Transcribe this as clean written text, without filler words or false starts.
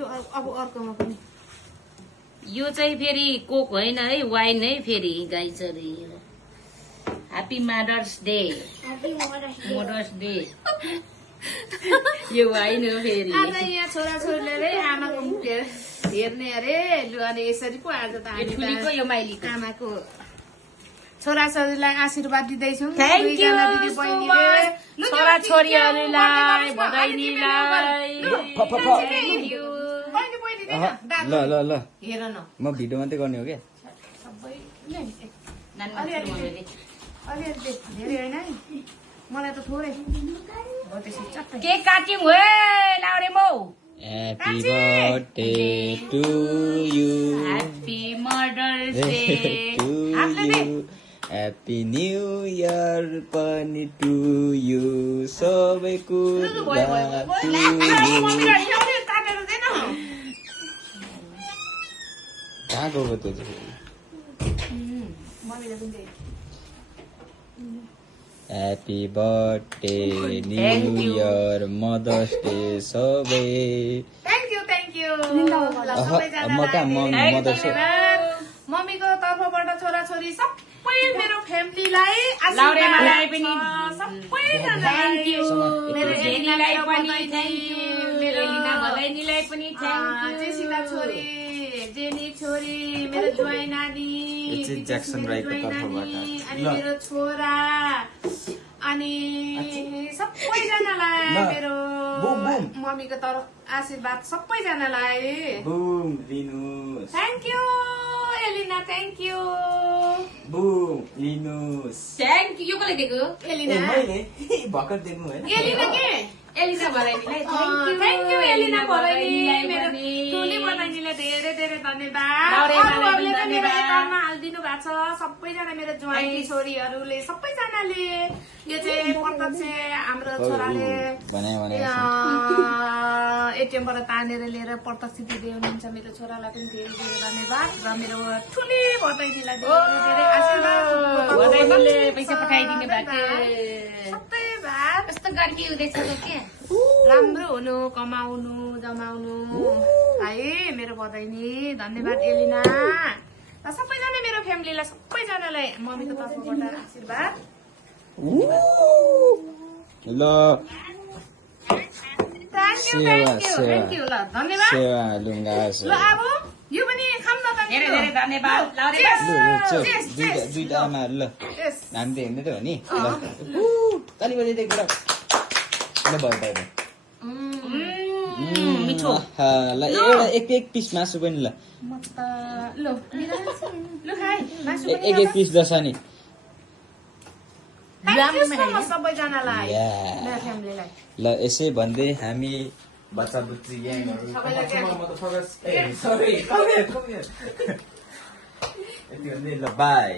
अब अर्कोमा पनि यो चाहिँ फेरि कोक होइन है, वाइन है फेरि गाइसरी। Happy mother's day. Mother's day. यो वाइन हो फेरि। आज यहाँ छोराछोरीले अरे आमाको मुख हेर्ने अरे लु अनि यसरी पो आज त हामी ठुलीको यो माइलीको आमाको छोराछोरीलाई आशीर्वाद दिँदैछौँ। थ्याङ्क यू दिदी बहिनीले छोराछोरीहरूलाई बधाईलाई ल ल ल हेर न म भिडियो मात्रै गर्ने हो क्या अलिअलि धेरै होइन है मलाई त थोरै हो त्यसै चट्टै केक काट्यौँ हे लाउरे मौ। Happy birthday to you happy mother's day to you happy new year पनि टु यु सबैको कहाँ गएको त्यो चाहिँ happy birthday new year mother's day सबै मदर्स मम्मीको तर्फबाट छोराछोरी सबै मेरो फ्यामिलीलाई लाउरेमालाई पनि सबैजनालाई मेरो जेनीलाई पनि थ्याङ्क यू, मेरो एलिना भदैनीलाई पनि थ्याङ्क यू, जेसिका छोरी जेनी छोरी मेरो ज्वाइँ नानी ज्याक्सन राईको तर्फबाट अनि मेरो छोरा अनि सबैजनालाई मेरो मम्मीको तर्फ आशीर्वाद सबैजनालाई बुम लिनुस् thank you Elina thank you बुम लिनुस् थ्याङ्क यू। यो कसले दिएको? एलिना मैले भर्खर दिनु होइन एलिना के एलिना भदैनीलाई थ्याङ्क यू एलिना भदैनी मेरो ठुली बहिनीलाई धेरै धेरै धन्यवाद। अरूहरूले पनि मेरो एकाउन्टमा हालिदिनु भएको छ सबैजना मेरो ज्वाइँ छोरीहरूले सबैजनाले यो चाहिँ प्रत्यक्ष हाम्रो छोराले एटिएमबाट तानेर लिएर प्रत्यक्ष दिँदै हुनुहुन्छ। मेरो छोरालाई पनि धेरै धेरै धन्यवाद र मेरो ठुली बहिनीलाई धेरै धेरै आशीर्वाद भदैनीले पैसा पठाइदिनु भएको सबै भात कस्तो गर्मी हुँदैछ त के राम्रो हुनु कमाउनु जमाउनु है मेरो बधाई धन्यवाद एलिना र सबैजना मेरो फ्यामिलीलाई सबैजनालाई मम्मीको तर्फबाट आशीर्वाद ल थ्याङ्क यू ल धन्यवाद सेवा लुङ्गा ल अब यो पनि खाम न त धेरै धेरै धन्यवाद लाउरे। दुईटा आमा ल हामी त हेर्ने त हो नि ल ताली बजाइदिएको ल भयो भयो मिठो ल एउटा एक पिस मासु पनि ल म त ल ल खाइ मासु पनि एक पिस दसा नि थ्याङ्क यू सो मच सबैजनालाई या। मेरो फ्यामिलीलाई ल यसै भन्दै हामी बच्चा बुच्ची ग्याङहरू यति भन्दै ल बाई।